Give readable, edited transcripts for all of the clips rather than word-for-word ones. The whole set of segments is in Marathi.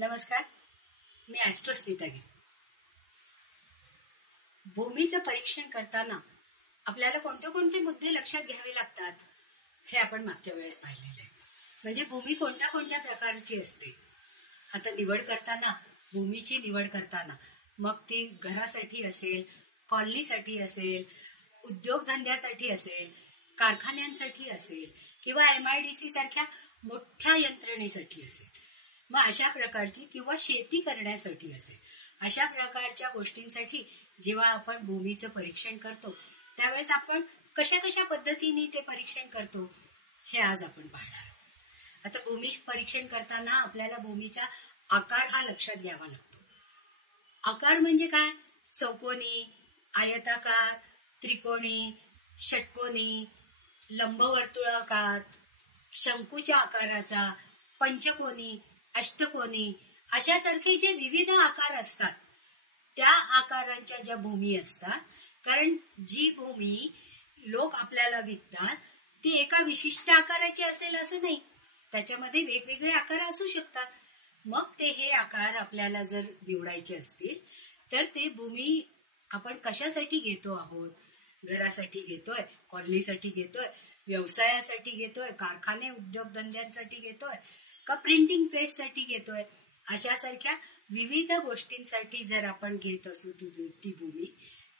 नमस्कार, मी ॲस्ट्रोस्मिता गिरी. भूमीचं परीक्षण करताना आपल्याला कोणते कोणते मुद्दे लक्षात घ्यावे लागतात हे आपण मागच्या वेळेस पाहिलेले आहे. म्हणजे भूमी कोणत्या कोणत्या प्रकारची असते. आता निवड करताना, भूमीची निवड करताना मग ती घरासाठी असेल, कॉलनीसाठी असेल, उद्योगधंद्यासाठी असेल, कारखान्यांसाठी असेल किंवा MIDC सारख्या मोठ्या यंत्रणेसाठी असेल, मग अशा प्रकारची किंवा शेती करण्यासाठी असेल, अशा प्रकारच्या गोष्टींसाठी जेव्हा आपण भूमीचं परीक्षण करतो त्यावेळेस आपण कशा कशा पद्धतीने ते परीक्षण करतो हे आज आपण पाहणार आहोत. आता भूमी परीक्षण करताना आपल्याला भूमीचा आकार हा लक्षात घ्यावा लागतो. आकार म्हणजे काय? चौकोनी, आयताकार, त्रिकोणी, षटकोनी, लंबवर्तुळाकार, शंकूच्या आकाराचा, पंचकोनी, अष्टकोनी अशासारखे जे विविध आकार असतात त्या आकारांच्या ज्या भूमी असतात, कारण जी भूमी लोक आपल्याला विकतात ती एका विशिष्ट आकाराची असेल असं नाही, त्याच्यामध्ये वेगवेगळे आकार असू शकतात. मग ते हे आकार आपल्याला जर निवडायचे असतील तर ते भूमी आपण कशासाठी घेतो आहोत? घरासाठी घेतोय, कॉलनीसाठी घेतोय, व्यवसायासाठी घेतोय, कारखाने उद्योगधंद्यांसाठी घेतोय का प्रिंटिंग प्रेससाठी घेतोय, अशासारख्या विविध गोष्टींसाठी जर आपण घेत असू ती भूमी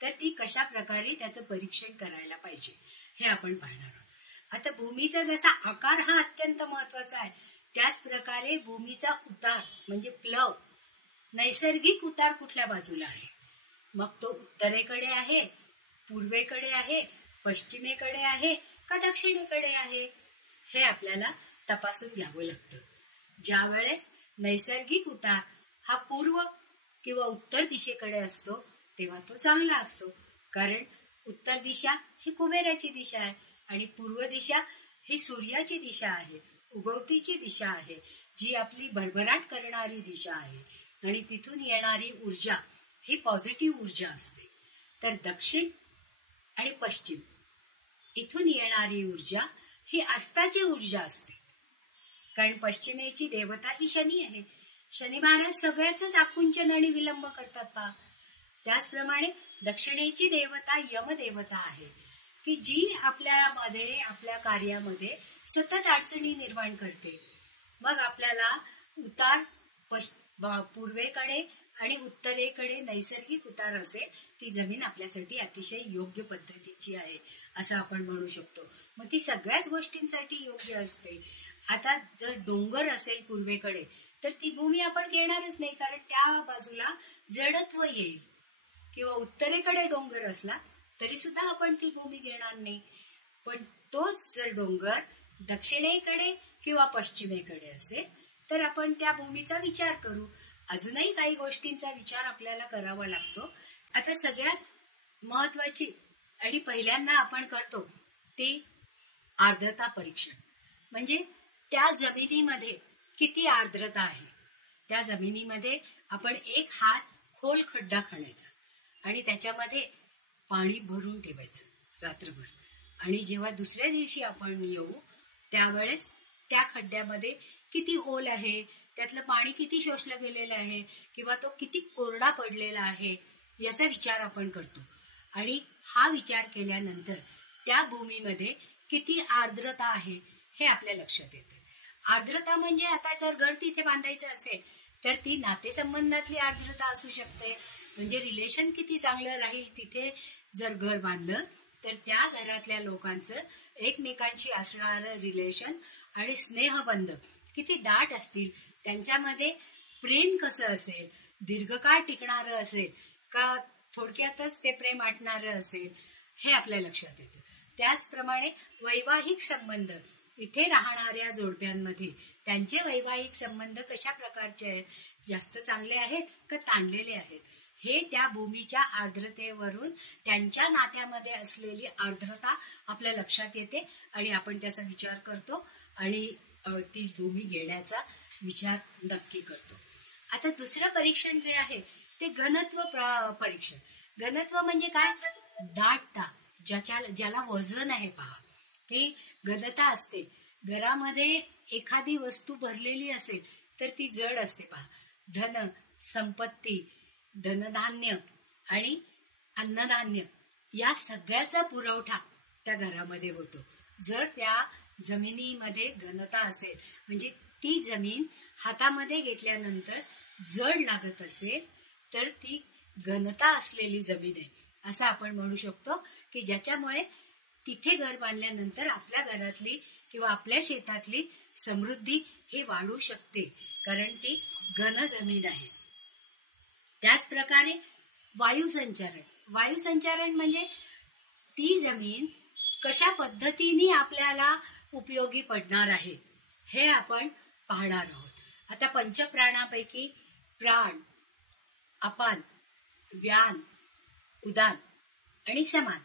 तर ती कशा प्रकारे त्याचं परीक्षण करायला पाहिजे हे आपण पाहणार आहोत. आता भूमीचा जसा आकार हा अत्यंत महत्वाचा आहे, त्याच प्रकारे भूमीचा उतार म्हणजे प्लव, नैसर्गिक उतार कुठल्या बाजूला आहे, मग तो उत्तरेकडे आहे, पूर्वेकडे आहे, पश्चिमेकडे आहे का दक्षिणेकडे आहे, हे आपल्याला तपासून घ्यावं लागतं. ज्या वेळेस नैसर्गिक उतार हा पूर्व किंवा उत्तर दिशेकडे असतो तेव्हा तो चांगला असतो, कारण उत्तर दिशा ही कुबेराची दिशा आहे आणि पूर्व दिशा ही सूर्याची दिशा आहे, उगवतीची दिशा आहे, जी आपली भरभराट करणारी दिशा आहे आणि तिथून येणारी ऊर्जा ही पॉझिटिव्ह ऊर्जा असते. तर दक्षिण आणि पश्चिम इथून येणारी ऊर्जा ही अस्ताची ऊर्जा असते, कारण पश्चिमेची देवता ही शनी आहे. शनी महाराज सगळ्याच आकुंचन आणि विलंब करतात पहा. त्याचप्रमाणे दक्षिणेची देवता यमदेवता आहे की जी आपल्यामध्ये, आपल्या कार्यामध्ये सतत अडचणी निर्माण करते. मग आपल्याला उतार पूर्वेकडे आणि उत्तरेकडे नैसर्गिक उतार असेल ती जमीन आपल्यासाठी अतिशय योग्य पद्धतीची आहे असं आपण म्हणू शकतो. मग ती सगळ्याच गोष्टींसाठी योग्य असते. आता जर डोंगर असेल पूर्वेकडे तर ती भूमी आपण घेणारच नाही, कारण त्या बाजूला जडत्व येईल. किंवा उत्तरेकडे डोंगर असला तरी सुद्धा आपण ती भूमी घेणार नाही. पण तोच जर डोंगर दक्षिणेकडे किंवा पश्चिमेकडे असेल तर आपण त्या भूमीचा विचार करू. अजूनही काही गोष्टींचा विचार आपल्याला करावा लागतो. आता सगळ्यात महत्वाची आणि पहिल्यांदा आपण करतो ती आर्द्रता परीक्षण. म्हणजे त्या जमिनीमध्ये किती आर्द्रता आहे. त्या जमिनीमध्ये आपण एक हात खोल खड्डा खणायचा आणि त्याच्यामध्ये पाणी भरून ठेवायचं रात्रभर, आणि जेव्हा दुसऱ्या दिवशी आपण येऊ त्यावेळेस त्या खड्ड्यामध्ये किती ओल आहे, त्यातलं पाणी किती शोषलं गेलेलं आहे किंवा तो किती कोरडा पडलेला आहे याचा विचार आपण करतो. आणि हा विचार केल्यानंतर त्या भूमीमध्ये किती आर्द्रता आहे हे आपल्या लक्षात येतं. आर्द्रता म्हणजे आता जर घर तिथे बांधायचं असेल तर ती नातेसंबंधातली आर्द्रता असू शकते, म्हणजे रिलेशन किती चांगलं राहील तिथे जर घर बांधलं तर त्या घरातल्या लोकांचं एकमेकांशी असणारं रिलेशन आणि स्नेहबंध किती दाट असतील, त्यांच्यामध्ये प्रेम कसं असेल, दीर्घकाळ टिकणारं असेल का थोडक्यातच ते प्रेम आटणारं असेल हे आपल्या लक्षात येतं. त्याचप्रमाणे वैवाहिक संबंध, इथे राहणाऱ्या जोडप्यांमध्ये त्यांचे वैवाहिक संबंध कशा प्रकारचे आहेत, जास्त चांगले आहेत का ताणलेले आहेत, हे त्या भूमीच्या आर्द्रतेवरून त्यांच्या नात्यामध्ये असलेली आर्द्रता आपल्या लक्षात येते आणि आपण त्याचा विचार करतो आणि ती भूमी घेण्याचा विचार नक्की करतो. आता दुसरं परीक्षण जे आहे ते घनत्व परीक्षण. घनत्व म्हणजे काय? दाटता, ज्याला वजन आहे पहा, की घनता असते. घरामध्ये एखादी वस्तू भरलेली असेल तर ती जड असते पहा, धन, संपत्ती, धनधान्य आणि अन्नधान्य या सगळ्याचा पुरवठा त्या घरामध्ये होतो. जर त्या जमिनीमध्ये घनता असेल, म्हणजे ती जमीन हातामध्ये घेतल्यानंतर जड लागत असेल, तर ती घनता असलेली जमीन आहे असं आपण म्हणू शकतो, की ज्याच्यामुळे तिथे घर बांधल्यानंतर आपल्या घरातली किंवा आपल्या शेतातली समृद्धी हे वाढू शकते, कारण ती घन जमीन आहे. त्याच प्रकारे वायुसंचारण म्हणजे ती जमीन कशा पद्धतीने आपल्याला उपयोगी पडणार आहे हे आपण पाहणार आहोत. आता पंचप्राणापैकी प्राण, अपान, व्यान, उदान आणि समान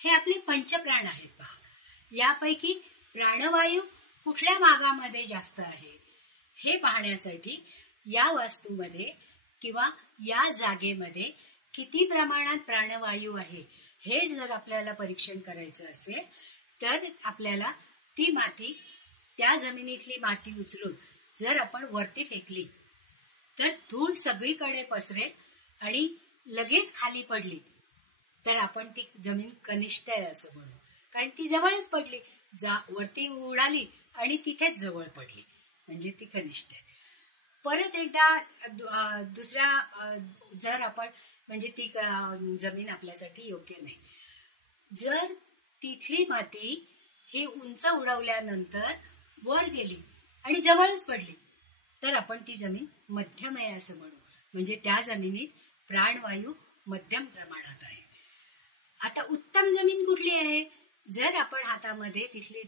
हे आपले पंचप्राण आहेत. पहा, यापैकी प्राणवायू कुठल्या भागामध्ये जास्त आहे हे पाहण्यासाठी या वास्तूमध्ये किंवा या जागेमध्ये किती प्रमाणात प्राणवायू आहे हे जर आपल्याला परीक्षण करायचं असेल, तर आपल्याला ती माती, त्या जमिनीतली माती उचलून जर आपण वरती फेकली तर धूळ सगळीकडे पसरेल आणि लगेच खाली पडली तर आपण ती जमीन कनिष्ठ आहे असं म्हणू, कारण ती जवळच पडली, वरती उडाली आणि तिथेच जवळ पडली, म्हणजे ती कनिष्ठ आहे. परत एकदा दुसऱ्या जर आपण म्हणजे ती जमीन आपल्यासाठी योग्य नाही, जर तिथली माती ही उंच उडवल्यानंतर वर गेली आणि जवळच पडली तर आपण ती जमीन मध्यम आहे असं म्हणू, म्हणजे त्या जमिनीत प्राणवायू मध्यम प्रमाणात आहे. आता उत्तम जमीन कुठली आहे? जर आपण हातामध्ये तिथली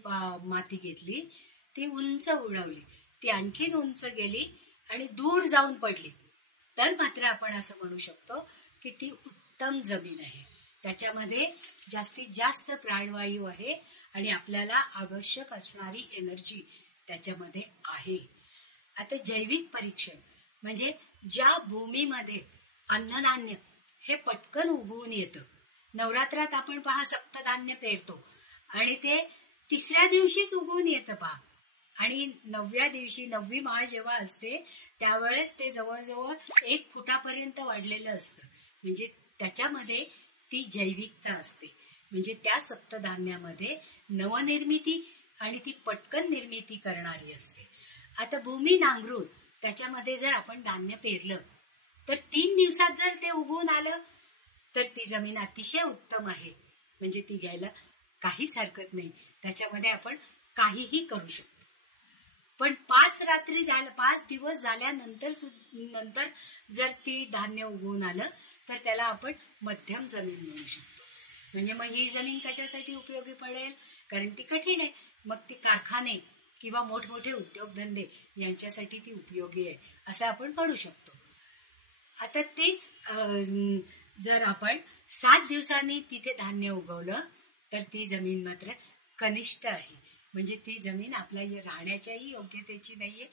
माती घेतली, ती उंच उडवली, ती आणखीन उंच गेली आणि दूर जाऊन पडली, तर मात्र आपण असं म्हणू शकतो की ती उत्तम जमीन आहे. त्याच्यामध्ये जास्तीत जास्त प्राणवायू आहे आणि आपल्याला आवश्यक असणारी एनर्जी त्याच्यामध्ये आहे. आता जैविक परीक्षण म्हणजे ज्या भूमीमध्ये अन्नधान्य हे पटकन उगवून येतं. नवरात्रात आपण पहा सप्तधान्य पेरतो आणि ते तिसऱ्या दिवशीच उगवून येतं पहा, आणि 9व्या दिवशी 9वी माळ जेव्हा असते त्यावेळेस ते जवळजवळ 1 फुटापर्यंत वाढलेलं असतं, म्हणजे त्याच्यामध्ये ती जैविकता असते, म्हणजे त्या सप्तधान्यामध्ये नवनिर्मिती आणि ती पटकन निर्मिती करणारी असते. आता भूमी नांगरून त्याच्यामध्ये जर आपण धान्य पेरलं तर 3 दिवसात जर ते उगवून आलं तर ती जमीन अतिशय उत्तम आहे, म्हणजे ती घ्यायला काहीच हरकत नाही, त्याच्यामध्ये आपण काहीही करू शकतो. पण 5 दिवस झाल्यानंतर जर ती धान्य उगवून आलं तर त्याला आपण मध्यम जमीन म्हणू शकतो. म्हणजे मग ही जमीन कशासाठी उपयोगी पडेल? कारण ती कठीण आहे, मग ती कारखाने किंवा मोठमोठे उद्योगधंदे यांच्यासाठी ती उपयोगी आहे असं आपण म्हणू शकतो. आता तेच जर आपण 7 दिवसांनी तिथे धान्य उगवलं तर ती जमीन मात्र कनिष्ठ आहे, म्हणजे ती जमीन आपल्या राहण्याच्याही योग्यतेची नाहीये